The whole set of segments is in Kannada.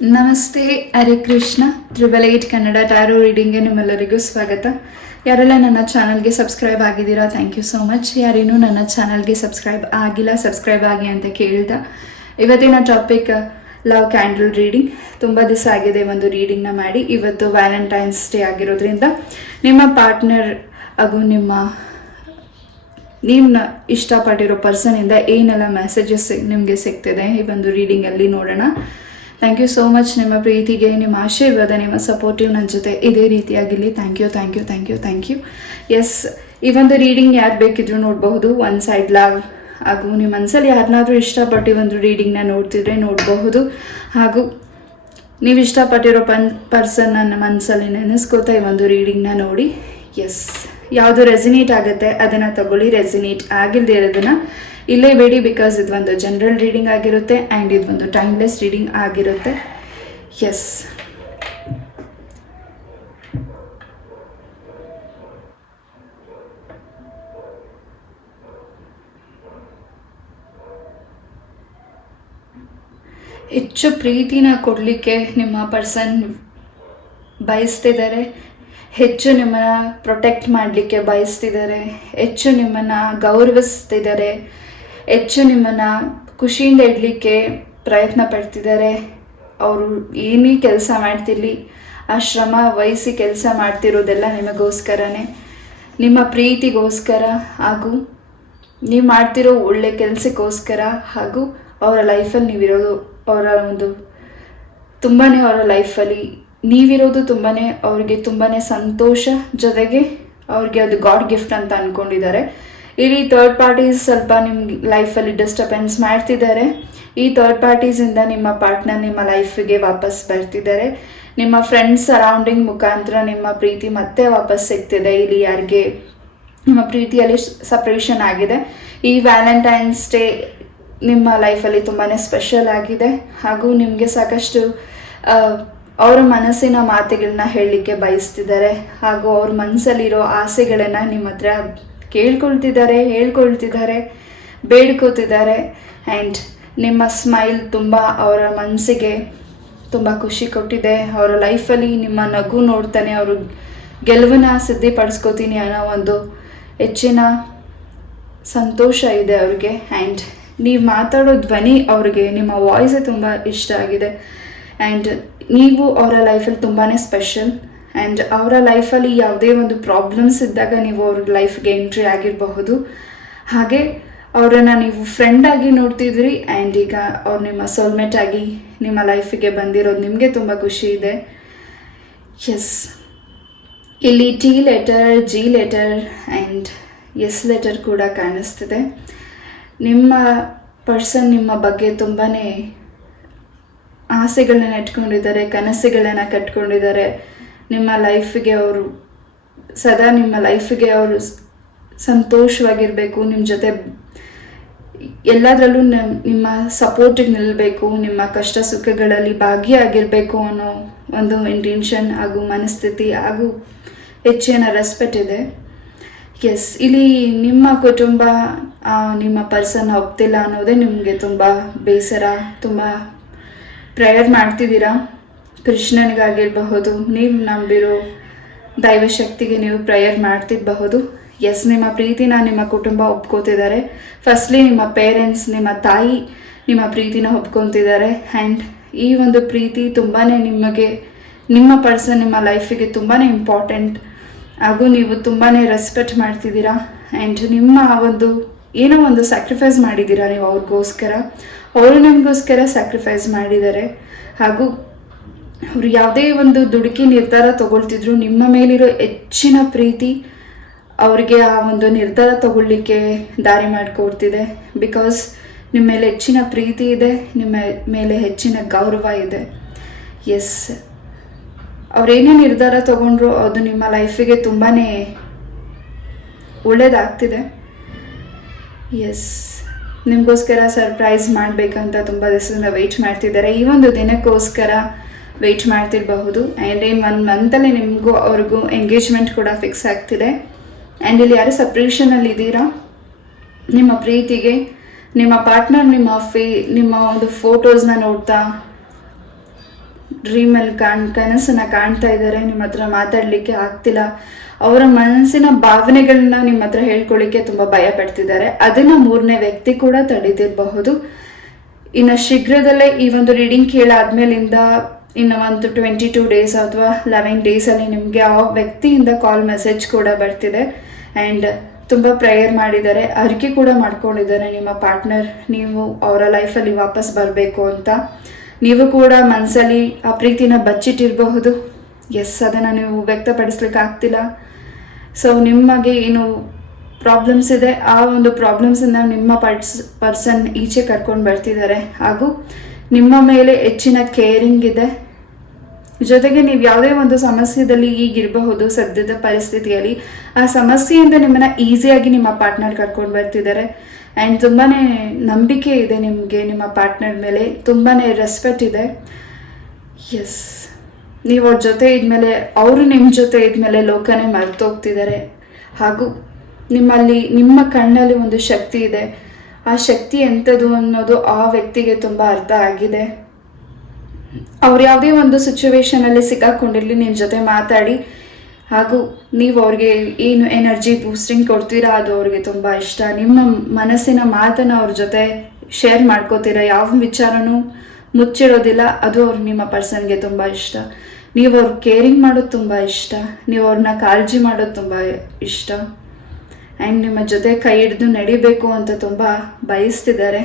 ನಮಸ್ತೆ, Hare Krishna. Triple eight Kannada tarot ರೀಡಿಂಗ್ಗೆ ನಿಮ್ಮೆಲ್ಲರಿಗೂ ಸ್ವಾಗತ. ಯಾರೆಲ್ಲ ನನ್ನ ಚಾನಲ್ಗೆ ಸಬ್ಸ್ಕ್ರೈಬ್ ಆಗಿದ್ದೀರಾ ಥ್ಯಾಂಕ್ ಯು ಸೋ ಮಚ್ ಯಾರೇನೂ ನನ್ನ ಚಾನಲ್ಗೆ ಸಬ್ಸ್ಕ್ರೈಬ್ ಆಗಿಲ್ಲ ಸಬ್ಸ್ಕ್ರೈಬ್ ಆಗಿ ಅಂತ ಕೇಳ್ತಾ ಇವತ್ತಿನ ಟಾಪಿಕ್ ಲವ್ ಕ್ಯಾಂಡಲ್ ರೀಡಿಂಗ್ ತುಂಬ ದಿವಸ ಆಗಿದೆ ಒಂದು ರೀಡಿಂಗ್ನ ಮಾಡಿ. ಇವತ್ತು ವ್ಯಾಲೆಂಟೈನ್ಸ್ ಡೇ ಆಗಿರೋದ್ರಿಂದ ನಿಮ್ಮ ಪಾರ್ಟ್ನರ್ ಹಾಗೂ ನಿಮ್ಮ ನೀವು ಇಷ್ಟಪಟ್ಟಿರೋ ಪರ್ಸನಿಂದ ಏನೆಲ್ಲ ಮೆಸೇಜಸ್ ನಿಮಗೆ ಸಿಗ್ತಿದೆ ಈ ಒಂದು ರೀಡಿಂಗಲ್ಲಿ ನೋಡೋಣ. ಥ್ಯಾಂಕ್ ಯು ಸೋ ಮಚ್ ನಿಮ್ಮ ಪ್ರೀತಿಗೆ, ನಿಮ್ಮ ಆಶೀರ್ವಾದ, ನಿಮ್ಮ ಸಪೋರ್ಟಿವ್ ನನ್ನ ಜೊತೆ ಇದೇ ರೀತಿಯಾಗಿರಲಿ. Thank you thank you thank you thank you yes ಈ ಒಂದು ರೀಡಿಂಗ್ ಯಾರು ಬೇಕಿದ್ರು ನೋಡಬಹುದು. ಒನ್ ಸೈಡ್ ಲವ್ ಹಾಗೂ ನಿಮ್ಮ ಮನಸ್ಸಲ್ಲಿ ಯಾರನ್ನಾದರೂ ಇಷ್ಟಪಟ್ಟು ಈ ಒಂದು ರೀಡಿಂಗ್ನ ನೋಡ್ತಿದ್ರೆ ನೋಡಬಹುದು. ಹಾಗೂ ನೀವು ಇಷ್ಟಪಟ್ಟಿರೋ ಪನ್ ಪರ್ಸನ್ ನನ್ನ ಮನಸ್ಸಲ್ಲಿ ನೆನೆಸ್ಕೋತಾ ಈ ಒಂದು ರೀಡಿಂಗ್ನ ನೋಡಿ. ಎಸ್ ಯಾವುದು ರೆಸಿನೇಟ್ ಆಗುತ್ತೆ ಅದನ್ನು ತಗೊಳ್ಳಿ. ರೆಸಿನೇಟ್ ಆಗಿಲ್ಲದೆ ಇರೋದನ್ನು ಇಲ್ಲೇ ಬೇಡಿ ಬಿಕಾಸ್ ಇದೊಂದು ಜನರಲ್ ರೀಡಿಂಗ್ ಆಗಿರುತ್ತೆ ಆ್ಯಂಡ್ ಇದೊಂದು ಟೈಮ್ಲೆಸ್ ರೀಡಿಂಗ್ ಆಗಿರುತ್ತೆ. ಎಸ್ ಹೆಚ್ಚು ಪ್ರೀತಿನ ಕೊಡಲಿಕ್ಕೆ ನಿಮ್ಮ ಪರ್ಸನ್ ಬಯಸ್ತಿದ್ದಾರೆ. ಹೆಚ್ಚು ನಿಮ್ಮನ್ನ ಪ್ರೊಟೆಕ್ಟ್ ಮಾಡಲಿಕ್ಕೆ ಬಯಸ್ತಿದ್ದಾರೆ. ಹೆಚ್ಚು ನಿಮ್ಮನ್ನು ಗೌರವಿಸ್ತಿದ್ದಾರೆ. ಹೆಚ್ಚು ನಿಮ್ಮನ್ನು ಖುಷಿಯಿಂದ ಇಡಲಿಕ್ಕೆ ಪ್ರಯತ್ನ ಪಡ್ತಿದ್ದಾರೆ. ಅವರು ಏನೇ ಕೆಲಸ ಮಾಡ್ತಿರಲಿ, ಆ ಶ್ರಮ ವಹಿಸಿ ಕೆಲಸ ಮಾಡ್ತಿರೋದೆಲ್ಲ ನಿಮಗೋಸ್ಕರನೇ. ನಿಮ್ಮ ಪ್ರೀತಿಗೋಸ್ಕರ ಹಾಗೂ ನೀವು ಮಾಡ್ತಿರೋ ಒಳ್ಳೆ ಕೆಲಸಕ್ಕೋಸ್ಕರ ಹಾಗೂ ಅವರ ಲೈಫಲ್ಲಿ ನೀವಿರೋದು ಅವರ ಒಂದು ತುಂಬಾ ಅವರ ಲೈಫಲ್ಲಿ ನೀವಿರೋದು ತುಂಬಾ ಅವ್ರಿಗೆ ತುಂಬಾ ಸಂತೋಷ ಜೊತೆಗೆ ಅವ್ರಿಗೆ ಅದು ಗಾಡ್ ಗಿಫ್ಟ್ ಅಂತ ಅಂದ್ಕೊಂಡಿದ್ದಾರೆ ಇಲ್ಲಿ ಥರ್ಡ್ ಪಾರ್ಟೀಸ್ ಸ್ವಲ್ಪ ನಿಮ್ಮ ಲೈಫಲ್ಲಿ ಡಿಸ್ಟರ್ಬೆನ್ಸ್ ಮಾಡ್ತಿದ್ದಾರೆ. ಈ ಥರ್ಡ್ ಪಾರ್ಟೀಸಿಂದ ನಿಮ್ಮ ಪಾರ್ಟ್ನರ್ ನಿಮ್ಮ ಲೈಫಿಗೆ ವಾಪಸ್ ಬರ್ತಿದ್ದಾರೆ. ನಿಮ್ಮ ಫ್ರೆಂಡ್ಸ್ ಸರೌಂಡಿಂಗ್ ಮುಖಾಂತರ ನಿಮ್ಮ ಪ್ರೀತಿ ಮತ್ತೆ ವಾಪಸ್ ಸಿಗ್ತಿದೆ. ಇಲ್ಲಿ ಯಾರಿಗೆ ನಿಮ್ಮ ಪ್ರೀತಿಯಲ್ಲಿ ಸಪ್ರೇಷನ್ ಆಗಿದೆ. ಈ ವ್ಯಾಲೆಂಟೈನ್ಸ್ ಡೇ ನಿಮ್ಮ ಲೈಫಲ್ಲಿ ತುಂಬಾ ಸ್ಪೆಷಲ್ ಆಗಿದೆ. ಹಾಗೂ ನಿಮಗೆ ಸಾಕಷ್ಟು ಅವರ ಮನಸ್ಸಿನ ಮಾತುಗಳನ್ನ ಹೇಳಲಿಕ್ಕೆ ಬಯಸ್ತಿದ್ದಾರೆ. ಹಾಗೂ ಅವ್ರ ಮನಸ್ಸಲ್ಲಿರೋ ಆಸೆಗಳನ್ನು ನಿಮ್ಮ ಹತ್ರ ಕೇಳ್ಕೊಳ್ತಿದ್ದಾರೆ, ಹೇಳ್ಕೊಳ್ತಿದ್ದಾರೆ, ಬೇಡ್ಕೋತಿದ್ದಾರೆ. ಆ್ಯಂಡ್ ನಿಮ್ಮ ಸ್ಮೈಲ್ ತುಂಬ ಅವರ ಮನಸ್ಸಿಗೆ ತುಂಬ ಖುಷಿ ಕೊಟ್ಟಿದೆ. ಅವರ ಲೈಫಲ್ಲಿ ನಿಮ್ಮ ನಗು ನೋಡ್ತಾನೆ, ಅವರು ಗೆಲುವನ್ನ ಸಿದ್ಧಿಪಡಿಸ್ಕೋತೀನಿ ಅನ್ನೋ ಒಂದು ಹೆಚ್ಚಿನ ಸಂತೋಷ ಇದೆ ಅವ್ರಿಗೆ. ಆ್ಯಂಡ್ ನೀವು ಮಾತಾಡೋ ಧ್ವನಿ ಅವ್ರಿಗೆ, ನಿಮ್ಮ ವಾಯ್ಸೇ ತುಂಬ ಇಷ್ಟ ಆಗಿದೆ. ಆ್ಯಂಡ್ ನೀವು ಅವರ ಲೈಫಲ್ಲಿ ತುಂಬಾ ಸ್ಪೆಷಲ್ ಆ್ಯಂಡ್ ಅವರ ಲೈಫಲ್ಲಿ ಯಾವುದೇ ಒಂದು ಪ್ರಾಬ್ಲಮ್ಸ್ ಇದ್ದಾಗ ನೀವು ಅವ್ರ ಲೈಫ್ಗೆ ಎಂಟ್ರಿ ಆಗಿರಬಹುದು. ಹಾಗೆ ಅವರನ್ನು ನೀವು ಫ್ರೆಂಡಾಗಿ ನೋಡ್ತಿದ್ರಿ ಆ್ಯಂಡ್ ಈಗ ಅವ್ರು ನಿಮ್ಮ ಸೋಲ್ಮೇಟ್ ಆಗಿ ನಿಮ್ಮ ಲೈಫಿಗೆ ಬಂದಿರೋದು ನಿಮಗೆ ತುಂಬ ಖುಷಿ ಇದೆ. ಎಸ್ ಇಲ್ಲಿ T letter G letter and S letter ಕೂಡ ಕಾಣಿಸ್ತಿದೆ. ನಿಮ್ಮ ಪರ್ಸನ್ ನಿಮ್ಮ ಬಗ್ಗೆ ತುಂಬಾ ಆಸೆಗಳನ್ನ ಇಟ್ಕೊಂಡಿದ್ದಾರೆ ಕನಸುಗಳನ್ನು ಕಟ್ಕೊಂಡಿದ್ದಾರೆ. ನಿಮ್ಮ ಲೈಫಿಗೆ ಅವರು, ಸದಾ ನಿಮ್ಮ ಲೈಫಿಗೆ ಅವರು ಸಂತೋಷವಾಗಿರಬೇಕು ನಿಮ್ಮ ಜೊತೆ ಎಲ್ಲದರಲ್ಲೂ ನಮ್- ನಿಮ್ಮ ಸಪೋರ್ಟಿಗೆ ನಿಲ್ಲಬೇಕು ನಿಮ್ಮ ಕಷ್ಟ ಸುಖಗಳಲ್ಲಿ ಭಾಗಿಯಾಗಿರಬೇಕು ಅನ್ನೋ ಒಂದು ಇಂಟೆನ್ಷನ್ ಹಾಗೂ ಮನಸ್ಥಿತಿ ಹಾಗೂ ಹೆಚ್ಚಿನ ರೆಸ್ಪೆಕ್ಟ್ ಇದೆ. ಎಸ್ ಇಲ್ಲಿ ನಿಮ್ಮ ಕುಟುಂಬ ನಿಮ್ಮ ಪರ್ಸನ್ ಒಪ್ತಿಲ್ಲ ಅನ್ನೋದೇ ನಿಮಗೆ ತುಂಬ ಬೇಸರ, ತುಂಬ ಪ್ರೇಯರ್ ಮಾಡ್ತಿದ್ದೀರಾ? ಕೃಷ್ಣನಿಗಾಗಿರಬಹುದು, ನೀವು ನಂಬಿರೋ ದೈವಶಕ್ತಿಗೆ ನೀವು ಪ್ರೇಯರ್ ಮಾಡ್ತಿರಬಹುದು. ಎಸ್ ನಿಮ್ಮ ಪ್ರೀತಿನ ನಿಮ್ಮ ಕುಟುಂಬ ಒಪ್ಕೋತಿದ್ದಾರೆ. ಫಸ್ಟ್ಲಿ ನಿಮ್ಮ ಪೇರೆಂಟ್ಸ್ ನಿಮ್ಮ ತಾಯಿ ನಿಮ್ಮ ಪ್ರೀತಿನ ಒಪ್ಕೊತಿದ್ದಾರೆ. ಆ್ಯಂಡ್ ಈ ಒಂದು ಪ್ರೀತಿ ತುಂಬಾ ನಿಮಗೆ, ನಿಮ್ಮ ಪರ್ಸನ್ ನಿಮ್ಮ ಲೈಫಿಗೆ ತುಂಬಾ ಇಂಪಾರ್ಟೆಂಟ್ ಹಾಗೂ ನೀವು ತುಂಬಾ ರೆಸ್ಪೆಕ್ಟ್ ಮಾಡ್ತಿದ್ದೀರಾ. ಆ್ಯಂಡ್ ನಿಮ್ಮ ಒಂದು, ಏನೋ ಒಂದು ಸ್ಯಾಕ್ರಿಫೈಸ್ ಮಾಡಿದ್ದೀರಾ ನೀವು ಅವ್ರಿಗೋಸ್ಕರ. ಅವರು ನಿಮಗೋಸ್ಕರ ಸ್ಯಾಕ್ರಿಫೈಸ್ ಮಾಡಿದ್ದಾರೆ. ಹಾಗೂ ಅವರು ಯಾವುದೇ ಒಂದು ದುಡುಕಿ ನಿರ್ಧಾರ ತಗೊಳ್ತಿದ್ರು, ನಿಮ್ಮ ಮೇಲಿರೋ ಹೆಚ್ಚಿನ ಪ್ರೀತಿ ಅವರಿಗೆ ಆ ಒಂದು ನಿರ್ಧಾರ ತಗೊಳ್ಳಿಕ್ಕೆ ದಾರಿ ಮಾಡಿಕೊಡ್ತಿದೆ. ಬಿಕಾಸ್ ನಿಮ್ಮ ಮೇಲೆ ಹೆಚ್ಚಿನ ಪ್ರೀತಿ ಇದೆ, ನಿಮ್ಮ ಮೇಲೆ ಹೆಚ್ಚಿನ ಗೌರವ ಇದೆ. ಎಸ್ ಅವರೇನೇ ನಿರ್ಧಾರ ತಗೊಂಡ್ರು ಅದು ನಿಮ್ಮ ಲೈಫಿಗೆ ತುಂಬಾ ಒಳ್ಳೇದಾಗ್ತಿದೆ. ಎಸ್ ನಿಮಗೋಸ್ಕರ ಸರ್ಪ್ರೈಸ್ ಮಾಡಬೇಕಂತ ತುಂಬ ದಿವಸದಿಂದ ವೆಯ್ಟ್ ಮಾಡ್ತಿದ್ದಾರೆ. ಈ ಒಂದು ದಿನಕ್ಕೋಸ್ಕರ ವೆಯ್ಟ್ ಮಾಡ್ತಿರಬಹುದು. ಆ್ಯಂಡ್ ಇನ್ ಒನ್ ಮಂತಲ್ಲಿ ನಿಮಗೂ ಅವ್ರಿಗೂ ಎಂಗೇಜ್ಮೆಂಟ್ ಕೂಡ ಫಿಕ್ಸ್ ಆಗ್ತಿದೆ. ಆ್ಯಂಡ್ ಇಲ್ಲಿ ಯಾರು ಸಪ್ರೇಷನಲ್ಲಿ ಇದ್ದೀರಾ? ನಿಮ್ಮ ಪ್ರೀತಿಗೆ, ನಿಮ್ಮ ಪಾರ್ಟ್ನರ್ ನಿಮ್ಮ ಫೀ ನಿಮ್ಮ ಒಂದು ಫೋಟೋಸ್ನ ನೋಡ್ತಾ ಡ್ರೀಮಲ್ಲಿ ಕಾಣ್, ಕನಸನ್ನು ಕಾಣ್ತಾ ಇದ್ದಾರೆ, ನಿಮ್ಮ ಹತ್ರ ಮಾತಾಡಲಿಕ್ಕೆ ಆಗ್ತಿಲ್ಲ. ಅವರ ಮನಸ್ಸಿನ ಭಾವನೆಗಳನ್ನ ನಿಮ್ಮ ಹತ್ರ ಹೇಳ್ಕೊಳ್ಳಿಕ್ಕೆ ತುಂಬ ಭಯ ಪಡ್ತಿದ್ದಾರೆ. ಅದನ್ನು ಮೂರನೇ ವ್ಯಕ್ತಿ ಕೂಡ ತಡೀತಿರಬಹುದು. ಇನ್ನು ಶೀಘ್ರದಲ್ಲೇ ಈ ಒಂದು ರೀಡಿಂಗ್ ಕೇಳಾದ್ಮೇಲಿಂದ ಇನ್ನು ಒಂದು ಟ್ವೆಂಟಿ ಟೂ ಡೇಸ್ ಅಥವಾ ಲೆವೆನ್ ಡೇಸಲ್ಲಿ ನಿಮಗೆ ಆ ವ್ಯಕ್ತಿಯಿಂದ ಕಾಲ್ ಮೆಸೇಜ್ ಕೂಡ ಬರ್ತಿದೆ. ಆ್ಯಂಡ್ ತುಂಬ ಪ್ರೇಯರ್ ಮಾಡಿದ್ದಾರೆ. ಅರಿಕೆ ಕೂಡ ಮಾಡ್ಕೊಂಡಿದ್ದಾರೆ. ನಿಮ್ಮ ಪಾರ್ಟ್ನರ್ ನೀವು ಅವರ ಲೈಫಲ್ಲಿ ವಾಪಸ್ ಬರಬೇಕು ಅಂತ. ನೀವು ಕೂಡ ಮನಸ್ಸಲ್ಲಿ ಆ ಪ್ರೀತಿನ ಬಚ್ಚಿಟ್ಟಿರಬಹುದು. ಎಸ್ ಅದನ್ನು ನೀವು ವ್ಯಕ್ತಪಡಿಸ್ಲಿಕ್ಕೆ ಆಗ್ತಿಲ್ಲ. ಸೊ ನಿಮಗೆ ಏನು ಪ್ರಾಬ್ಲಮ್ಸ್ ಇದೆ? ಆ ಒಂದು ಪ್ರಾಬ್ಲಮ್ಸನ್ನು ನಿಮ್ಮ ಪರ್ಸ್ ಪರ್ಸನ್ ಈಚೆ ಕರ್ಕೊಂಡು ಬರ್ತಿದ್ದಾರೆ. ಹಾಗೂ ನಿಮ್ಮ ಮೇಲೆ ಹೆಚ್ಚಿನ ಕೇರಿಂಗ್ ಇದೆ. ಜೊತೆಗೆ ನೀವು ಯಾವುದೇ ಒಂದು ಸಮಸ್ಯೆದಲ್ಲಿ ಈಗಿರಬಹುದು, ಸದ್ಯದ ಪರಿಸ್ಥಿತಿಯಲ್ಲಿ. ಆ ಸಮಸ್ಯೆಯಿಂದ ನಿಮ್ಮನ್ನ ಈಸಿಯಾಗಿ ನಿಮ್ಮ ಪಾರ್ಟ್ನರ್ ಕರ್ಕೊಂಡು ಬರ್ತಿದ್ದಾರೆ. ಆ್ಯಂಡ್ ತುಂಬಾ ನಂಬಿಕೆ ಇದೆ ನಿಮಗೆ, ನಿಮ್ಮ ಪಾರ್ಟ್ನರ್ ಮೇಲೆ. ತುಂಬಾ ರೆಸ್ಪೆಕ್ಟ್ ಇದೆ. ಎಸ್ ನೀವು ಅವ್ರ ಜೊತೆ ಇದ್ಮೇಲೆ, ಅವರು ನಿಮ್ಮ ಜೊತೆ ಇದ್ಮೇಲೆ ಲೋಕನೇ ಮರೆತೋಗ್ತಿದ್ದಾರೆ ಹಾಗೂ ನಿಮ್ಮಲ್ಲಿ, ನಿಮ್ಮ ಕಣ್ಣಲ್ಲಿ ಒಂದು ಶಕ್ತಿ ಇದೆ. ಆ ಶಕ್ತಿ ಎಂಥದ್ದು ಅನ್ನೋದು ಆ ವ್ಯಕ್ತಿಗೆ ತುಂಬ ಅರ್ಥ ಆಗಿದೆ. ಅವ್ರು ಯಾವುದೇ ಒಂದು ಸಿಚುವೇಶನಲ್ಲಿ ಸಿಕ್ಕಾಕೊಂಡಿರಲಿ ನಿಮ್ಮ ಜೊತೆ ಮಾತಾಡಿ. ಹಾಗೂ ನೀವು ಅವ್ರಿಗೆ ಏನು ಎನರ್ಜಿ ಬೂಸ್ಟಿಂಗ್ ಕೊಡ್ತೀರಾ ಅದು ಅವ್ರಿಗೆ ತುಂಬ ಇಷ್ಟ. ನಿಮ್ಮ ಮನಸ್ಸಿನ ಮಾತನ್ನು ಅವ್ರ ಜೊತೆ ಶೇರ್ ಮಾಡ್ಕೋತೀರಾ? ಯಾವ ವಿಚಾರನೂ ಮುಚ್ಚಿಡೋದಿಲ್ಲ. ಅದು ಅವ್ರು ನಿಮ್ಮ ಪರ್ಸನ್ಗೆ ತುಂಬ ಇಷ್ಟ. ನೀವು ಅವ್ರ ಕೇರಿಂಗ್ ಮಾಡೋದು ತುಂಬ ಇಷ್ಟ. ನೀವು ಅವ್ರನ್ನ ಕಾಳಜಿ ಮಾಡೋದು ತುಂಬ ಇಷ್ಟ. ಆ್ಯಂಡ್ ನಿಮ್ಮ ಜೊತೆ ಕೈ ಹಿಡಿದು ನಡಿಬೇಕು ಅಂತ ತುಂಬ ಬಯಸ್ತಿದ್ದಾರೆ.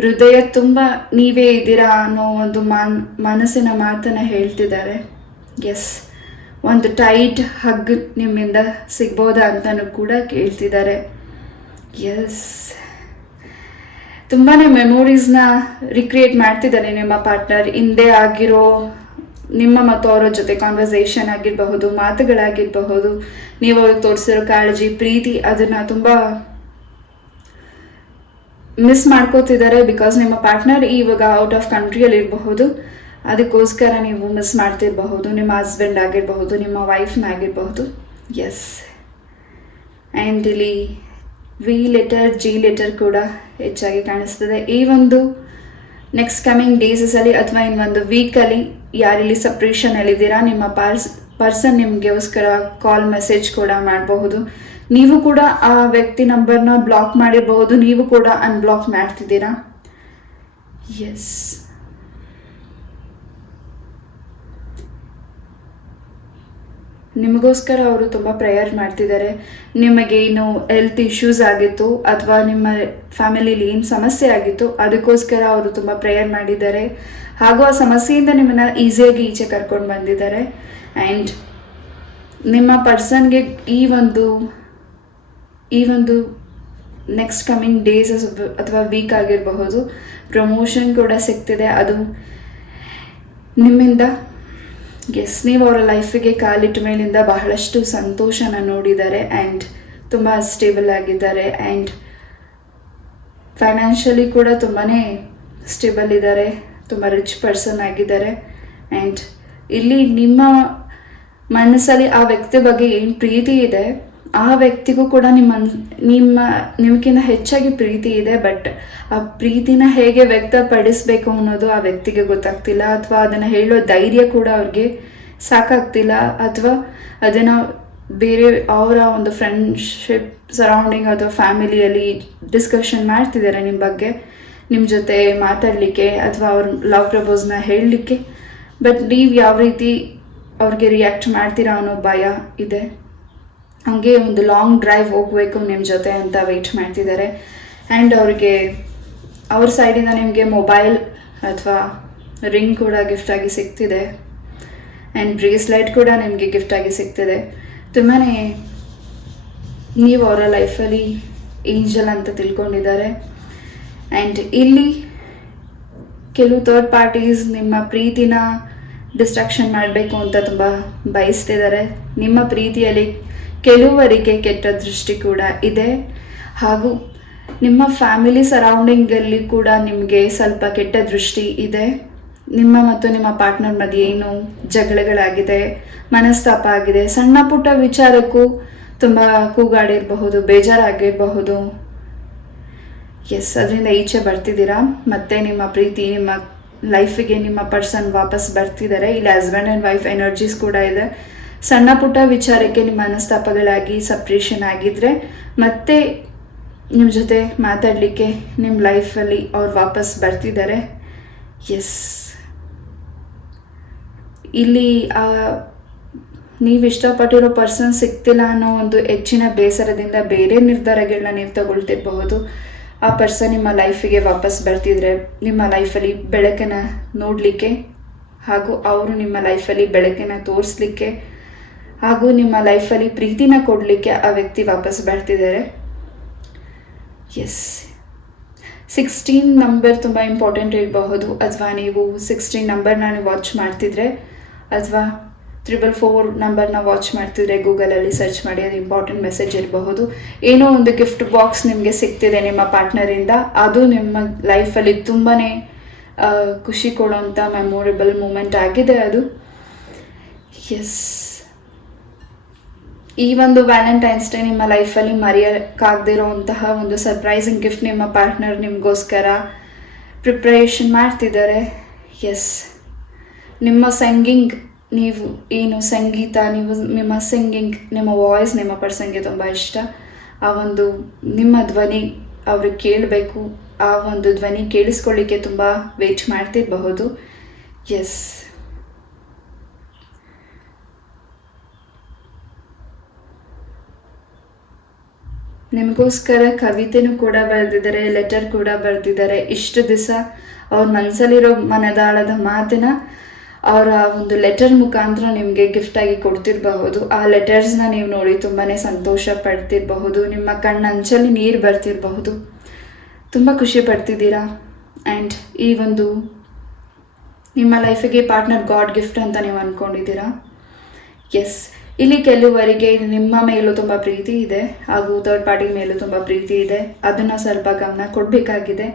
ಹೃದಯ ತುಂಬ ನೀವೇ ಇದ್ದೀರಾ ಅನ್ನೋ ಒಂದು ಮಾನ್, ಮನಸ್ಸಿನ ಮಾತನ್ನು ಹೇಳ್ತಿದ್ದಾರೆ. ಎಸ್ ಒಂದು ಟೈಟ್ ಹಗ್ ನಿಮ್ಮಿಂದ ಸಿಗ್ಬೋದಾ ಅಂತಲೂ ಕೂಡ ಕೇಳ್ತಿದ್ದಾರೆ. ಎಸ್ ತುಂಬಾ ಮೆಮೊರೀಸ್ನ ರಿಕ್ರಿಯೇಟ್ ಮಾಡ್ತಿದ್ದಾರೆ ನಿಮ್ಮ ಪಾರ್ಟ್ನರ್ ಹಿಂದೆ ಆಗಿರೋ ನಿಮ್ಮ ಮತ್ತು ಅವರ ಜೊತೆ ಕಾನ್ವರ್ಸೇಷನ್ ಆಗಿರಬಹುದು, ಮಾತುಗಳಾಗಿರಬಹುದು. ನೀವು ಅವ್ರಿಗೆ ತೋರಿಸಿರೋ ಕಾಳಜಿ, ಪ್ರೀತಿ ಅದನ್ನು ತುಂಬ ಮಿಸ್ ಮಾಡ್ಕೋತಿದ್ದಾರೆ ಬಿಕಾಸ್ ನಿಮ್ಮ ಪಾರ್ಟ್ನರ್ ಇವಾಗ ಔಟ್ ಆಫ್ ಕಂಟ್ರಿಯಲ್ಲಿ ಇರಬಹುದು. ಅದಕ್ಕೋಸ್ಕರ ನೀವು ಮಿಸ್ ಮಾಡ್ತಿರಬಹುದು. ನಿಮ್ಮ ಹಸ್ಬೆಂಡ್ ಆಗಿರಬಹುದು, ನಿಮ್ಮ ವೈಫ್ನ ಆಗಿರಬಹುದು. ಎಸ್ ಆ್ಯಂಡ್ ಇಲ್ಲಿ ವಿ ಲೆಟರ್ ಜಿ ಲೆಟರ್ ಕೂಡ ಹೆಚ್ಚಾಗಿ ಕಾಣಿಸ್ತದೆ. ಈ ಒಂದು ನೆಕ್ಸ್ಟ್ ಕಮಿಂಗ್ ಡೇಸಸಲ್ಲಿ ಅಥವಾ ಇನ್ನೊಂದು ವೀಕಲ್ಲಿ ಯಾರಿಲ್ಲಿ ಸಪ್ರೇಷನಲ್ಲಿದ್ದೀರಾ ನಿಮ್ಮ ಪರ್ಸ್ ಪರ್ಸನ್ ನಿಮಗೋಸ್ಕರ ಕಾಲ್ ಮೆಸೇಜ್ ಕೂಡ ಮಾಡಬಹುದು. ನೀವು ಕೂಡ ಆ ವ್ಯಕ್ತಿ ನಂಬರ್ನ ಬ್ಲಾಕ್ ಮಾಡಿರಬಹುದು, ನೀವು ಕೂಡ ಅನ್ಬ್ಲಾಕ್ ಮಾಡ್ತಿದ್ದೀರಾ? ಎಸ್ ನಿಮಗೋಸ್ಕರ ಅವರು ತುಂಬ ಪ್ರೇಯರ್ ಮಾಡ್ತಿದ್ದಾರೆ. ನಿಮಗೆ ಏನು ಹೆಲ್ತ್ ಇಶ್ಯೂಸ್ ಆಗಿತ್ತು ಅಥವಾ ನಿಮ್ಮ ಫ್ಯಾಮಿಲಿಲಿ ಏನು ಸಮಸ್ಯೆ ಆಗಿತ್ತು, ಅದಕ್ಕೋಸ್ಕರ ಅವರು ತುಂಬ ಪ್ರೇಯರ್ ಮಾಡಿದ್ದಾರೆ. ಹಾಗೂ ಆ ಸಮಸ್ಯೆಯಿಂದ ನಿಮ್ಮನ್ನು ಈಸಿಯಾಗಿ ಈಚೆ ಕರ್ಕೊಂಡು ಬಂದಿದ್ದಾರೆ. ಆ್ಯಂಡ್ ನಿಮ್ಮ ಪರ್ಸನ್ಗೆ ಈ ಒಂದು ಈ ಒಂದು ನೆಕ್ಸ್ಟ್ ಕಮಿಂಗ್ ಡೇಸ್ ಅಥವಾ ವೀಕ್ ಆಗಿರಬಹುದು ಪ್ರಮೋಷನ್ ಕೂಡ ಸಿಗ್ತಿದೆ. ಅದು ನಿಮ್ಮಿಂದ ಎಸ್ ನೀವು ಅವರ ಲೈಫಿಗೆ ಕಾಲಿಟ್ಟ ಮೇಲಿಂದ ಬಹಳಷ್ಟು ಸಂತೋಷನ ನೋಡಿದ್ದಾರೆ ಆ್ಯಂಡ್ ತುಂಬ ಸ್ಟೇಬಲ್ ಆಗಿದ್ದಾರೆ ಆ್ಯಂಡ್ ಫೈನಾನ್ಷಿಯಲಿ ಕೂಡ ತುಂಬಾ ಸ್ಟೇಬಲ್ ಇದ್ದಾರೆ, ತುಂಬ ರಿಚ್ ಪರ್ಸನ್ ಆಗಿದ್ದಾರೆ ಆ್ಯಂಡ್ ಇಲ್ಲಿ ನಿಮ್ಮ ಮನಸ್ಸಲ್ಲಿ ಆ ವ್ಯಕ್ತಿ ಬಗ್ಗೆ ಏನು ಪ್ರೀತಿ ಇದೆ? ಆ ವ್ಯಕ್ತಿಗೂ ಕೂಡ ನಿಮ್ಮ ನಿಮ್ಮ ನಿಮಗಿಂತ ಹೆಚ್ಚಾಗಿ ಪ್ರೀತಿ ಇದೆ ಬಟ್ ಆ ಪ್ರೀತಿನ ಹೇಗೆ ವ್ಯಕ್ತಪಡಿಸ್ಬೇಕು ಅನ್ನೋದು ಆ ವ್ಯಕ್ತಿಗೆ ಗೊತ್ತಾಗ್ತಿಲ್ಲ, ಅಥವಾ ಅದನ್ನು ಹೇಳೋ ಧೈರ್ಯ ಕೂಡ ಅವ್ರಿಗೆ ಸಾಕಾಗ್ತಿಲ್ಲ, ಅಥವಾ ಅದನ್ನು ಬೇರೆ ಅವರ ಒಂದು ಫ್ರೆಂಡ್ಶಿಪ್ ಸರೌಂಡಿಂಗ್ ಅಥವಾ ಫ್ಯಾಮಿಲಿಯಲ್ಲಿ ಡಿಸ್ಕಷನ್ ಮಾಡ್ತಿದ್ದಾರೆ ನಿಮ್ಮ ಬಗ್ಗೆ ನಿಮ್ಮ ಜೊತೆ ಮಾತಾಡಲಿಕ್ಕೆ ಅಥವಾ ಅವ್ರ ಲವ್ ಪ್ರಪೋಸ್ನ ಹೇಳಲಿಕ್ಕೆ ಬಟ್ ನೀವು ಯಾವ ರೀತಿ ಅವ್ರಿಗೆ ರಿಯಾಕ್ಟ್ ಮಾಡ್ತೀರಾ ಅನ್ನೋ ಭಯ ಇದೆ. ಹಾಗೆ ಒಂದು ಲಾಂಗ್ ಡ್ರೈವ್ ಹೋಗಬೇಕು ನಿಮ್ಮ ಜೊತೆ ಅಂತ ವೆಯ್ಟ್ ಮಾಡ್ತಿದ್ದಾರೆ ಆ್ಯಂಡ್ ಅವ್ರಿಗೆ, ಅವ್ರ ಸೈಡಿಂದ ನಿಮಗೆ ಮೊಬೈಲ್ ಅಥವಾ ರಿಂಗ್ ಕೂಡ ಗಿಫ್ಟಾಗಿ ಸಿಗ್ತಿದೆ. ಆ್ಯಂಡ್ ಬ್ರೇಸ್ಲೈಟ್ ಕೂಡ ನಿಮಗೆ ಗಿಫ್ಟಾಗಿ ಸಿಗ್ತಿದೆ. ತುಂಬಾ ನೀವು ಅವರ ಲೈಫಲ್ಲಿ ಏಂಜಲ್ ಅಂತ ತಿಳ್ಕೊಂಡಿದ್ದಾರೆ ಆ್ಯಂಡ್ ಇಲ್ಲಿ ಕೆಲವು ಥರ್ಡ್ ಪಾರ್ಟೀಸ್ ನಿಮ್ಮ ಪ್ರೀತಿನ ಡಿಸ್ಟ್ರಾಕ್ಷನ್ ಮಾಡಬೇಕು ಅಂತ ತುಂಬ ಬಯಸ್ತಿದ್ದಾರೆ ನಿಮ್ಮ ಪ್ರೀತಿಯಲ್ಲಿ ಕೆಲವರಿಗೆ ಕೆಟ್ಟ ದೃಷ್ಟಿ ಕೂಡ ಇದೆ. ಹಾಗೂ ನಿಮ್ಮ ಫ್ಯಾಮಿಲಿ ಸರೌಂಡಿಂಗಲ್ಲಿ ಕೂಡ ನಿಮಗೆ ಸ್ವಲ್ಪ ಕೆಟ್ಟ ದೃಷ್ಟಿ ಇದೆ. ನಿಮ್ಮ ಮತ್ತು ನಿಮ್ಮ ಪಾರ್ಟ್ನರ್ ಮಧ್ಯೆ ಏನು ಜಗಳಗಳಾಗಿದೆ, ಮನಸ್ತಾಪ ಆಗಿದೆ, ಸಣ್ಣ ಪುಟ್ಟ ವಿಚಾರಕ್ಕೂ ತುಂಬ ಕೂಗಾಡಿರಬಹುದು, ಬೇಜಾರಾಗಿರಬಹುದು. ಎಸ್, ಅದರಿಂದ ಈಚೆ ಬರ್ತಿದ್ದೀರಾ? ಮತ್ತೆ ನಿಮ್ಮ ಪ್ರೀತಿ, ನಿಮ್ಮ ಲೈಫಿಗೆ ನಿಮ್ಮ ಪರ್ಸನ್ ವಾಪಸ್ ಬರ್ತಿದ್ದಾರೆ? ಇಲ್ಲಿ ಹಸ್ಬೆಂಡ್ ಆ್ಯಂಡ್ ವೈಫ್ ಎನರ್ಜೀಸ್ ಕೂಡ ಇದೆ. ಸಣ್ಣ ಪುಟ್ಟ ವಿಚಾರಕ್ಕೆ ನಿಮ್ಮ ಮನಸ್ತಾಪಗಳಾಗಿ, ಸಪ್ರೇಷನ್ ಆಗಿದ್ರೆ ಮತ್ತೆ ನಿಮ್ಮ ಜೊತೆ ಮಾತಾಡಲಿಕ್ಕೆ ನಿಮ್ಮ ಲೈಫಲ್ಲಿ ಅವ್ರು ವಾಪಸ್ ಬರ್ತಿದ್ದಾರೆ ಎಸ್ ಇಲ್ಲಿ, ಆ, ನೀವು ಇಷ್ಟಪಟ್ಟಿರೋ ಪರ್ಸನ್ ಸಿಗ್ತಿಲ್ಲ ಅನ್ನೋ ಒಂದು ಹೆಚ್ಚಿನ ಬೇಸರದಿಂದ ಬೇರೆ ನಿರ್ಧಾರಗಳನ್ನ ನೀವು ತಗೊಳ್ತಿರಬಹುದು. ಆ ಪರ್ಸನ್ ನಿಮ್ಮ ಲೈಫಿಗೆ ವಾಪಸ್ ಬರ್ತಿದ್ರೆ ನಿಮ್ಮ ಲೈಫಲ್ಲಿ ಬೆಳಕನ್ನು ನೋಡಲಿಕ್ಕೆ ಹಾಗೂ ಅವರು ನಿಮ್ಮ ಲೈಫಲ್ಲಿ ಬೆಳಕನ್ನು ತೋರಿಸ್ಲಿಕ್ಕೆ ಹಾಗೂ ನಿಮ್ಮ ಲೈಫಲ್ಲಿ ಪ್ರೀತಿನ ಕೊಡಲಿಕ್ಕೆ ಆ ವ್ಯಕ್ತಿ ವಾಪಸ್ ಬರ್ತಿದ್ದಾರೆ. ಎಸ್ ಸಿಕ್ಸ್ಟೀನ್ ನಂಬರ್ ತುಂಬ ಇಂಪಾರ್ಟೆಂಟ್ ಇರಬಹುದು. ಅಥವಾ ನೀವು ಸಿಕ್ಸ್ಟೀನ್ ನಂಬರ್ನ ನೀವು ವಾಚ್ ಮಾಡ್ತಿದ್ರೆ, ಅಥವಾ ತ್ರಿಬಲ್ ಫೋರ್ ನಂಬರ್ನ ವಾಚ್ ಮಾಡ್ತಿದ್ರೆ ಗೂಗಲಲ್ಲಿ ಸರ್ಚ್ ಮಾಡಿ, ಅದು ಇಂಪಾರ್ಟೆಂಟ್ ಮೆಸೇಜ್ ಇರಬಹುದು. ಏನೋ ಒಂದು ಗಿಫ್ಟ್ ಬಾಕ್ಸ್ ನಿಮಗೆ ಸಿಗ್ತಿದೆ ನಿಮ್ಮ ಪಾರ್ಟ್ನರಿಂದ ಅದು ನಿಮ್ಮ ಲೈಫಲ್ಲಿ ತುಂಬಾ ಖುಷಿ ಕೊಡೋಂಥ ಮೆಮೊರೇಬಲ್ ಮೂಮೆಂಟ್ ಆಗಿದೆ ಅದು. ಎಸ್ ಈ ಒಂದು ವ್ಯಾಲೆಂಟೈನ್ಸ್ ಡೇ ನಿಮ್ಮ ಲೈಫಲ್ಲಿ ಮರೆಯೋಕ್ಕಾಗದಿರೋಂತಹ ಒಂದು ಸರ್ಪ್ರೈಸಿಂಗ್ ಗಿಫ್ಟ್ ನಿಮ್ಮ ಪಾರ್ಟ್ನರ್ ನಿಮಗೋಸ್ಕರ ಪ್ರಿಪ್ರೇಷನ್ ಮಾಡ್ತಿದ್ದಾರೆ. ಎಸ್ ನಿಮ್ಮ ಸಿಂಗಿಂಗ್ ನೀವು ಏನು ಸಂಗೀತ, ನೀವು ನಿಮ್ಮ ಸಿಂಗಿಂಗ್ ನಿಮ್ಮ ವಾಯ್ಸ್ ನಿಮ್ಮ ಪರ್ಸನ್ಗೆ ತುಂಬ ಇಷ್ಟ. ಆ ಒಂದು ನಿಮ್ಮ ಧ್ವನಿ ಅವ್ರಿಗೆ ಕೇಳಬೇಕು. ಆ ಒಂದು ಧ್ವನಿ ಕೇಳಿಸ್ಕೊಳ್ಳಿಕ್ಕೆ ತುಂಬ ವೇಟ್ ಮಾಡ್ತಿರಬಹುದು. ಎಸ್ ನಿಮಗೋಸ್ಕರ ಕವಿತೆನೂ ಕೂಡ ಬರೆದಿದ್ದಾರೆ ಲೆಟರ್ ಕೂಡ ಬರೆದಿದ್ದಾರೆ. ಇಷ್ಟು ದಿವಸ ಅವ್ರ ಮನಸ್ಸಲ್ಲಿರೋ ಮನದಾಳದ ಮಾತಿನ ಅವರ ಒಂದು ಲೆಟರ್ ಮುಖಾಂತರ ನಿಮಗೆ ಗಿಫ್ಟಾಗಿ ಕೊಡ್ತಿರಬಹುದು. ಆ ಲೆಟರ್ಸ್ನ ನೀವು ನೋಡಿ ತುಂಬಾ ಸಂತೋಷ ಪಡ್ತಿರಬಹುದು. ನಿಮ್ಮ ಕಣ್ಣಂಚಲ್ಲಿ ನೀರು ಬರ್ತಿರಬಹುದು. ತುಂಬ ಖುಷಿ ಪಡ್ತಿದ್ದೀರಾ? ಆ್ಯಂಡ್ ಈ ಒಂದು ನಿಮ್ಮ ಲೈಫಿಗೆ ಪಾರ್ಟ್ನರ್ ಗಾಡ್ ಗಿಫ್ಟ್ ಅಂತ ನೀವು ಅಂದ್ಕೊಂಡಿದ್ದೀರಾ ಎಸ್ ಇಲ್ಲಿ ಕೆಲವರಿಗೆ ನಿಮ್ಮ ಮೇಲೂ ತುಂಬ ಪ್ರೀತಿ ಇದೆ, ಹಾಗೂ ಥರ್ಡ್ ಪಾರ್ಟಿ ಮೇಲೂ ತುಂಬ ಪ್ರೀತಿ ಇದೆ. ಅದನ್ನು ಸ್ವಲ್ಪ ಗಮನ ಕೊಡಬೇಕಾಗಿದೆ.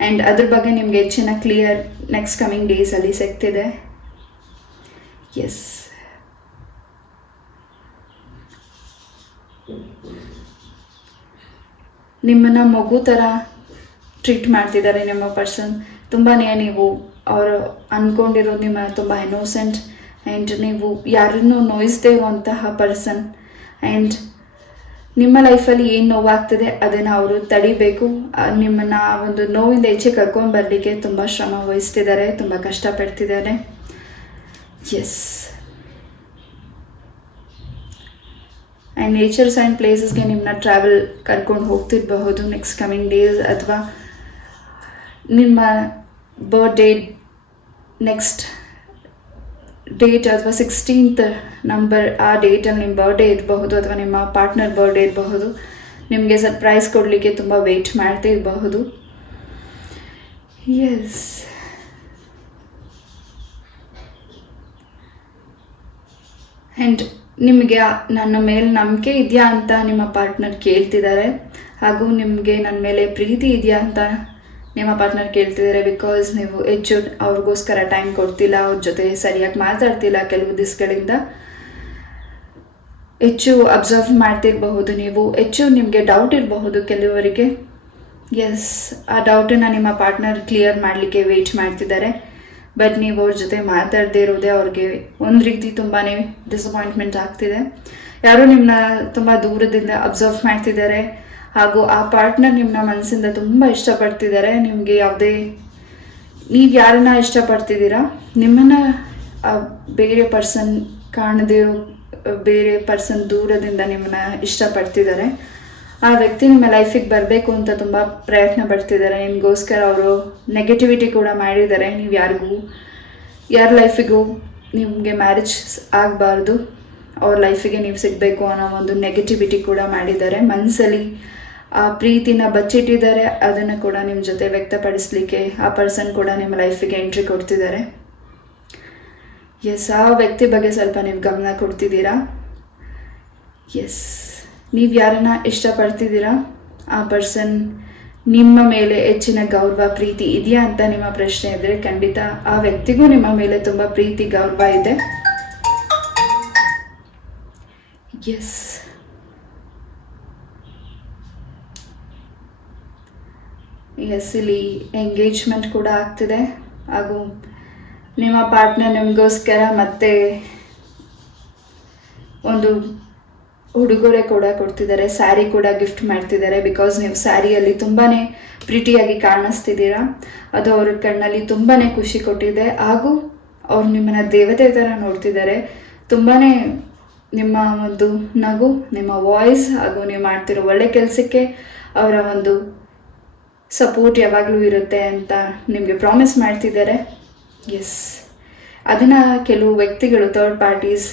ಆ್ಯಂಡ್ ಅದ್ರ ಬಗ್ಗೆ ನಿಮಗೆ ಹೆಚ್ಚಿನ ಕ್ಲಿಯರ್ ನೆಕ್ಸ್ಟ್ ಕಮಿಂಗ್ ಡೇಸಲ್ಲಿ ಸಿಗ್ತಿದೆ. ಎಸ್ ನಿಮ್ಮನ್ನು ಮಗು ಥರ ಟ್ರೀಟ್ ಮಾಡ್ತಿದ್ದಾರೆ ನಿಮ್ಮ ಪರ್ಸನ್ ತುಂಬಾ ನೀವು ಅವರು ಅಂದ್ಕೊಂಡಿರೋದು ನಿಮ್ಮ ತುಂಬ ಇನ್ನೋಸೆಂಟ್ ಆ್ಯಂಡ್ ನೀವು ಯಾರನ್ನು ನೋಯಿಸದೇ ಇರುವಂತಹ ಪರ್ಸನ್ ಆ್ಯಂಡ್ ನಿಮ್ಮ ಲೈಫಲ್ಲಿ ಏನು ನೋವಾಗ್ತದೆ ಅದನ್ನು ಅವರು ತಡಿಬೇಕು. ನಿಮ್ಮನ್ನು ಆ ಒಂದು ನೋವಿಂದ ಈಚೆ ಕರ್ಕೊಂಡು ಬರಲಿಕ್ಕೆ ತುಂಬ ಶ್ರಮ ವಹಿಸ್ತಿದ್ದಾರೆ, ತುಂಬ ಕಷ್ಟಪಡ್ತಿದ್ದಾರೆ. ಎಸ್ ಆ್ಯಂಡ್ ನೇಚರ್ಸ್ ಆ್ಯಂಡ್ ಪ್ಲೇಸಸ್ಗೆ ನಿಮ್ಮನ್ನ ಟ್ರಾವೆಲ್ ಕರ್ಕೊಂಡು ಹೋಗ್ತಿರಬಹುದು ನೆಕ್ಸ್ಟ್ ಕಮಿಂಗ್ ಡೇಸ್ ಅಥವಾ ನಿಮ್ಮ ಬರ್ಡೇ ನೆಕ್ಸ್ಟ್ ಡೇಟ್ ಅಥವಾ ಸಿಕ್ಸ್ಟೀನ್ತ್ ನಂಬರ್ ಆ ಡೇಟಲ್ಲಿ ನಿಮ್ಮ ಬರ್ಡೇ ಇರಬಹುದು ಅಥವಾ ನಿಮ್ಮ ಪಾರ್ಟ್ನರ್ ಬರ್ಡೇ ಇರಬಹುದು. ನಿಮಗೆ ಸರ್ಪ್ರೈಸ್ ಕೊಡಲಿಕ್ಕೆ ತುಂಬ ವೆಯ್ಟ್ ಮಾಡ್ತಿರಬಹುದು ಎಸ್ ಆ್ಯಂಡ್ ನಿಮಗೆ ನನ್ನ ಮೇಲೆ ನಂಬಿಕೆ ಇದೆಯಾ ಅಂತ ನಿಮ್ಮ ಪಾರ್ಟ್ನರ್ ಕೇಳ್ತಿದ್ದಾರೆ ಹಾಗೂ ನಿಮಗೆ ನನ್ನ ಮೇಲೆ ಪ್ರೀತಿ ಇದೆಯಾ ಅಂತ ನಿಮ್ಮ ಪಾರ್ಟ್ನರ್ ಕೇಳ್ತಿದ್ದಾರೆ ಬಿಕಾಸ್ ನೀವು ಹೆಚ್ಚು ಅವ್ರಿಗೋಸ್ಕರ ಟೈಮ್ ಕೊಡ್ತಿಲ್ಲ, ಅವ್ರ ಜೊತೆ ಸರಿಯಾಗಿ ಮಾತಾಡ್ತಿಲ್ಲ ಕೆಲವು ದಿಸ್ಗಳಿಂದ ಹೆಚ್ಚು ಅಬ್ಸರ್ವ್ ಮಾಡ್ತಿರಬಹುದು ನೀವು, ಹೆಚ್ಚು ನಿಮಗೆ ಡೌಟ್ ಇರಬಹುದು ಕೆಲವರಿಗೆ. ಎಸ್ ಆ ಡೌಟನ್ನು ನಿಮ್ಮ ಪಾರ್ಟ್ನರ್ ಕ್ಲಿಯರ್ ಮಾಡಲಿಕ್ಕೆ ವೆಯ್ಟ್ ಮಾಡ್ತಿದ್ದಾರೆ. ಬಟ್ ನೀವು ಅವ್ರ ಜೊತೆ ಮಾತಾಡದೇ ಇರೋದೇ ಅವ್ರಿಗೆ ಒಂದು ರೀತಿ ತುಂಬಾ ಡಿಸಪಾಯಿಂಟ್ಮೆಂಟ್ ಆಗ್ತಿದೆ. ಯಾರು ನಿಮ್ಮನ್ನ ತುಂಬ ದೂರದಿಂದ ಅಬ್ಸರ್ವ್ ಮಾಡ್ತಿದ್ದಾರೆ. ಹಾಗೂ ಆ ಪಾರ್ಟ್ನರ್ ನಿಮ್ಮನ್ನ ಮನಸ್ಸಿಂದ ತುಂಬ ಇಷ್ಟಪಡ್ತಿದ್ದಾರೆ. ನಿಮಗೆ ಯಾವುದೇ, ನೀವು ಯಾರನ್ನ ಇಷ್ಟಪಡ್ತಿದ್ದೀರಾ? ನಿಮ್ಮನ್ನು ಬೇರೆ ಪರ್ಸನ್ ಕಾಣದೇ ಬೇರೆ ಪರ್ಸನ್ ದೂರದಿಂದ ನಿಮ್ಮನ್ನ ಇಷ್ಟಪಡ್ತಿದ್ದಾರೆ. ಆ ವ್ಯಕ್ತಿ ನಿಮ್ಮ ಲೈಫಿಗೆ ಬರಬೇಕು ಅಂತ ತುಂಬ ಪ್ರಯತ್ನ ಪಡ್ತಿದ್ದಾರೆ. ನಿಮಗೋಸ್ಕರ ಅವರು ನೆಗೆಟಿವಿಟಿ ಕೂಡ ಮಾಡಿದ್ದಾರೆ. ನೀವು ಯಾರಿಗೂ, ಯಾರ ಲೈಫಿಗೂ ನಿಮಗೆ ಮ್ಯಾರೇಜ್ ಆಗಬಾರ್ದು. ಅವ್ರ ಲೈಫಿಗೆ ನೀವು ಸಿಗಬೇಕು ಅನ್ನೋ ಒಂದು ನೆಗೆಟಿವಿಟಿ ಕೂಡ ಮಾಡಿದ್ದಾರೆ. ಮನಸ್ಸಲ್ಲಿ ಆ ಪ್ರೀತಿನ ಬಚ್ಚಿಟ್ಟಿದ್ದಾರೆ, ಅದನ್ನು ಕೂಡ ನಿಮ್ಮ ಜೊತೆ ವ್ಯಕ್ತಪಡಿಸ್ಲಿಕ್ಕೆ, ಆ ಪರ್ಸನ್ ಕೂಡ ನಿಮ್ಮ ಲೈಫಿಗೆ ಎಂಟ್ರಿ ಕೊಡ್ತಿದ್ದಾರೆ. ಎಸ್ ಆ ವ್ಯಕ್ತಿ ಬಗ್ಗೆ ಸ್ವಲ್ಪ ನೀವು ಗಮನ ಕೊಡ್ತಿದ್ದೀರಾ? ಎಸ್ ನೀವು ಯಾರನ್ನ ಇಷ್ಟಪಡ್ತಿದ್ದೀರಾ? ಆ ಪರ್ಸನ್ ನಿಮ್ಮ ಮೇಲೆ ಹೆಚ್ಚಿನ ಗೌರವ, ಪ್ರೀತಿ ಇದೆಯಾ ಅಂತ ನಿಮ್ಮ ಪ್ರಶ್ನೆ ಇದ್ದರೆ ಖಂಡಿತ ಆ ವ್ಯಕ್ತಿಗೂ ನಿಮ್ಮ ಮೇಲೆ ತುಂಬ ಪ್ರೀತಿ, ಗೌರವ ಇದೆ. ಎಸ್ ಎಸ್ ಇಲ್ಲಿ ಎಂಗೇಜ್ಮೆಂಟ್ ಕೂಡ ಆಗ್ತಿದೆ. ಹಾಗೂ ನಿಮ್ಮ ಪಾರ್ಟ್ನರ್ ನಿಮಗೋಸ್ಕರ ಮತ್ತೆ ಒಂದು ಉಡುಗೊರೆ ಕೂಡ ಕೊಡ್ತಿದ್ದಾರೆ. ಸ್ಯಾರಿ ಕೂಡ ಗಿಫ್ಟ್ ಮಾಡ್ತಿದ್ದಾರೆ. ಬಿಕಾಸ್ ನೀವು ಸ್ಯಾರಿಯಲ್ಲಿ ತುಂಬಾ ಪ್ರೀತಿಯಾಗಿ ಕಾಣಿಸ್ತಿದ್ದೀರಾ. ಅದು ಅವ್ರ ಕಣ್ಣಲ್ಲಿ ತುಂಬಾ ಖುಷಿ ಕೊಟ್ಟಿದೆ. ಹಾಗೂ ಅವ್ರು ನಿಮ್ಮನ್ನು ದೇವತೆ ಥರ ನೋಡ್ತಿದ್ದಾರೆ. ತುಂಬಾ ನಿಮ್ಮ ಒಂದು ನಗು, ನಿಮ್ಮ ವಾಯ್ಸ್ ಹಾಗೂ ನೀವು ಮಾಡ್ತಿರೋ ಒಳ್ಳೆ ಕೆಲಸಕ್ಕೆ ಅವರ ಒಂದು ಸಪೋರ್ಟ್ ಯಾವಾಗಲೂ ಇರುತ್ತೆ ಅಂತ ನಿಮಗೆ ಪ್ರಾಮಿಸ್ ಮಾಡ್ತಿದ್ದಾರೆ. ಎಸ್ ಅದನ್ನು ಕೆಲವು ವ್ಯಕ್ತಿಗಳು ಥರ್ಡ್ ಪಾರ್ಟೀಸ್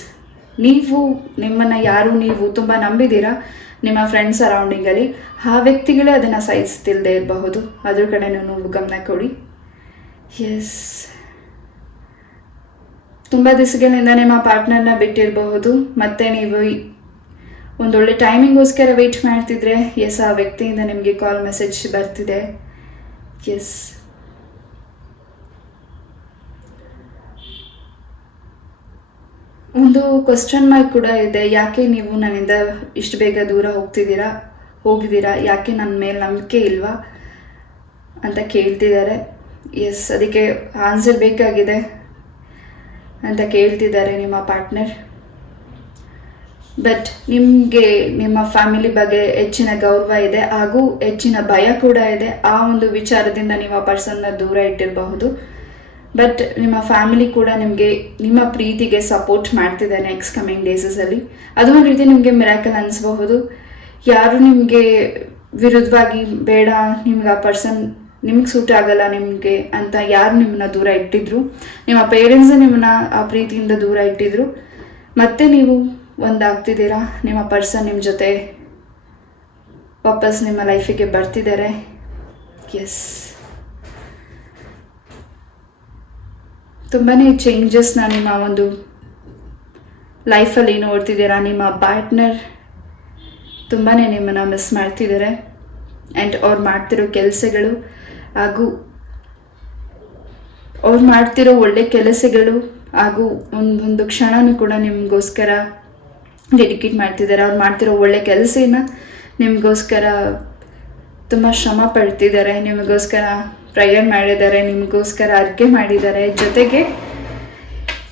ನೀವು, ನಿಮ್ಮನ್ನು ಯಾರು ನೀವು ತುಂಬ ನಂಬಿದ್ದೀರಾ? ನಿಮ್ಮ ಫ್ರೆಂಡ್ಸ್ ಸರೌಂಡಿಂಗಲ್ಲಿ ಆ ವ್ಯಕ್ತಿಗಳೇ ಅದನ್ನು ಸಹಿಸ್ತಿಲ್ಲದೆ ಇರಬಹುದು. ಅದ್ರ ಕಡೆ ನೀವು ಗಮನ ಕೊಡಿ. ಎಸ್ ತುಂಬ ದಿವಸಗಳಿಂದ ನಿಮ್ಮ ಪಾರ್ಟ್ನರ್ನ ಬಿಟ್ಟಿರಬಹುದು. ಮತ್ತು ನೀವು ಒಂದೊಳ್ಳೆ ಟೈಮಿಂಗೋಸ್ಕರ ವೆಯ್ಟ್ ಮಾಡ್ತಿದ್ರೆ ಎಸ್ ಆ ವ್ಯಕ್ತಿಯಿಂದ ನಿಮಗೆ ಕಾಲ್ ಮೆಸೇಜ್ ಬರ್ತಿದೆ. ಎಸ್ ಒಂದು ಕ್ವಶನ್ ಮಾರ್ಕ್ ಕೂಡ ಇದೆ. ಯಾಕೆ ನೀವು ನನ್ನಿಂದ ಇಷ್ಟು ಬೇಗ ದೂರ ಹೋಗ್ತಿದ್ದೀರಾ? ಹೋಗಿದ್ದೀರಾ? ಯಾಕೆ ನನ್ನ ಮೇಲೆ ನಂಬಿಕೆ ಇಲ್ವಾ? ಅಂತ ಕೇಳ್ತಿದ್ದಾರೆ. ಎಸ್ ಅದಕ್ಕೆ ಆನ್ಸರ್ ಬೇಕಾಗಿದೆ ಅಂತ ಕೇಳ್ತಿದ್ದಾರೆ ನಿಮ್ಮ ಪಾರ್ಟ್ನರ್ ಬಟ್ ನಿಮಗೆ, ನಿಮ್ಮ ಫ್ಯಾಮಿಲಿ ಬಗ್ಗೆ ಹೆಚ್ಚಿನ ಗೌರವ ಇದೆ, ಹಾಗೂ ಹೆಚ್ಚಿನ ಭಯ ಕೂಡ ಇದೆ. ಆ ಒಂದು ವಿಚಾರದಿಂದ ನೀವು ಆ ಪರ್ಸನ್ನ ದೂರ ಇಟ್ಟಿರಬಹುದು. ಬಟ್ ನಿಮ್ಮ ಫ್ಯಾಮಿಲಿ ಕೂಡ ನಿಮಗೆ, ನಿಮ್ಮ ಪ್ರೀತಿಗೆ ಸಪೋರ್ಟ್ ಮಾಡ್ತಿದೆ ನೆಕ್ಸ್ಟ್ ಕಮಿಂಗ್ ಡೇಸಸಲ್ಲಿ ಅದು ಒಂದು ರೀತಿ ನಿಮಗೆ ಮಿರಾಕಲ್ ಅನಿಸ್ಬಹುದು. ಯಾರು ನಿಮಗೆ ವಿರುದ್ಧವಾಗಿ ಬೇಡ, ನಿಮ್ಗೆ ಆ ಪರ್ಸನ್ ನಿಮ್ಗೆ ಸೂಟ್ ಆಗಲ್ಲ ನಿಮಗೆ ಅಂತ ಯಾರು ನಿಮ್ಮನ್ನ ದೂರ ಇಟ್ಟಿದ್ರು. ನಿಮ್ಮ ಪೇರೆಂಟ್ಸ್ ನಿಮ್ಮನ್ನ ಆ ಪ್ರೀತಿಯಿಂದ ದೂರ ಇಟ್ಟಿದ್ರು. ಮತ್ತೆ ನೀವು ಒಂದಾಗ್ತಿದ್ದೀರಾ? ನಿಮ್ಮ ಪರ್ಸನ್ ನಿಮ್ಮ ಜೊತೆ ವಾಪಸ್ ನಿಮ್ಮ ಲೈಫಿಗೆ ಬರ್ತಿದ್ದಾರೆ. ಎಸ್ ತುಂಬಾ ಚೇಂಜಸ್ನ ನಿಮ್ಮ ಒಂದು ಲೈಫಲ್ಲಿ ನೋಡ್ತಿದ್ದೀರಾ? ನಿಮ್ಮ ಪಾರ್ಟ್ನರ್ ತುಂಬಾ ನಿಮ್ಮನ್ನು ಮಿಸ್ ಮಾಡ್ತಿದ್ದಾರೆ. ಆ್ಯಂಡ್ ಅವ್ರು ಮಾಡ್ತಿರೋ ಕೆಲಸಗಳು ಹಾಗೂ ಅವ್ರು ಮಾಡ್ತಿರೋ ಒಳ್ಳೆ ಕೆಲಸಗಳು ಹಾಗೂ ಒಂದೊಂದು ಕ್ಷಣನೂ ಕೂಡ ನಿಮಗೋಸ್ಕರ ಡೆಡಿಕೇಟ್ ಮಾಡ್ತಿದ್ದಾರೆ. ಅವ್ರು ಮಾಡ್ತಿರೋ ಒಳ್ಳೆ ಕೆಲಸನ ನಿಮಗೋಸ್ಕರ ತುಂಬ ಶ್ರಮ ಪಡ್ತಿದ್ದಾರೆ. ನಿಮಗೋಸ್ಕರ ಪ್ರೇಯರ್ ಮಾಡಿದ್ದಾರೆ. ನಿಮಗೋಸ್ಕರ ಅರ್ಕೆ ಮಾಡಿದ್ದಾರೆ. ಜೊತೆಗೆ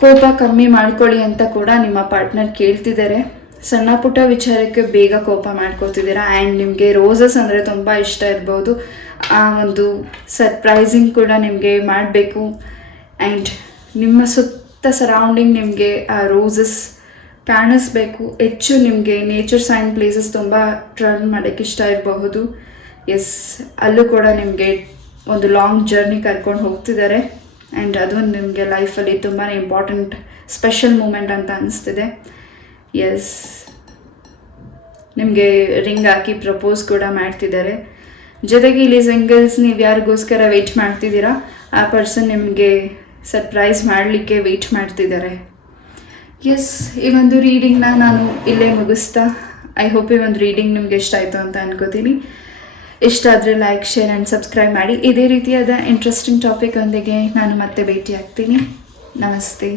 ಕೋಪ ಕಮ್ಮಿ ಮಾಡ್ಕೊಳ್ಳಿ ಅಂತ ಕೂಡ ನಿಮ್ಮ ಪಾರ್ಟ್ನರ್ ಕೇಳ್ತಿದ್ದಾರೆ. ಸಣ್ಣ ಪುಟ್ಟ ವಿಚಾರಕ್ಕೆ ಬೇಗ ಕೋಪ ಮಾಡ್ಕೊತಿದ್ದೀರಾ ಆ್ಯಂಡ್ ನಿಮಗೆ ರೋಸಸ್ ಅಂದರೆ ತುಂಬ ಇಷ್ಟ ಇರ್ಬೋದು. ಆ ಒಂದು ಸರ್ಪ್ರೈಸಿಂಗ್ ಕೂಡ ನಿಮಗೆ ಮಾಡಬೇಕು. ಆ್ಯಂಡ್ ನಿಮ್ಮ ಸುತ್ತ ಸರೌಂಡಿಂಗ್ ನಿಮಗೆ ಆ ರೋಸಸ್ ಕಾಣಿಸ್ಬೇಕು. ಹೆಚ್ಚು ನಿಮಗೆ ನೇಚರ್ ಸೈನ್ ಪ್ಲೇಸಸ್ ತುಂಬ ಟ್ರಾವೆಲ್ ಮಾಡೋಕ್ಕೆ ಇಷ್ಟ ಇರಬಹುದು. ಎಸ್ ಅಲ್ಲೂ ಕೂಡ ನಿಮಗೆ ಒಂದು ಲಾಂಗ್ ಜರ್ನಿ ಕರ್ಕೊಂಡು ಹೋಗ್ತಿದ್ದಾರೆ ಆ್ಯಂಡ್ ಅದು ನಿಮಗೆ ಲೈಫಲ್ಲಿ ತುಂಬಾ ಇಂಪಾರ್ಟೆಂಟ್ ಸ್ಪೆಷಲ್ ಮೂಮೆಂಟ್ ಅಂತ ಅನಿಸ್ತಿದೆ. ಎಸ್ ನಿಮಗೆ ರಿಂಗ್ ಹಾಕಿ ಪ್ರಪೋಸ್ ಕೂಡ ಮಾಡ್ತಿದ್ದಾರೆ ಜೊತೆಗೆ ಇಲ್ಲಿ ಸಿಂಗಲ್ಸ್ ನೀವು ಯಾರಿಗೋಸ್ಕರ ವೆಯ್ಟ್ ಮಾಡ್ತಿದ್ದೀರಾ? ಆ ಪರ್ಸನ್ ನಿಮಗೆ ಸರ್ಪ್ರೈಸ್ ಮಾಡಲಿಕ್ಕೆ ವೆಯ್ಟ್ ಮಾಡ್ತಿದ್ದಾರೆ ಎಸ್ ಈ ಒಂದು ರೀಡಿಂಗ್ನ ನಾನು ಇಲ್ಲೇ ಮುಗಿಸ್ತಾ. ಐ ಹೋಪ್ ಈ ಒಂದು ರೀಡಿಂಗ್ ನಿಮ್ಗೆ ಇಷ್ಟ ಆಯಿತು ಅಂತ ಅನ್ಕೋತೀನಿ. ಇಷ್ಟ ಆದರೆ ಲೈಕ್ ಶೇರ್ ಆ್ಯಂಡ್ ಸಬ್ಸ್ಕ್ರೈಬ್ ಮಾಡಿ. ಇದೇ ರೀತಿಯಾದ ಇಂಟ್ರೆಸ್ಟಿಂಗ್ ಟಾಪಿಕ್ ಒಂದಿಗೆ ನಾನು ಮತ್ತೆ ಭೇಟಿ ಆಗ್ತೀನಿ ನಮಸ್ತೆ.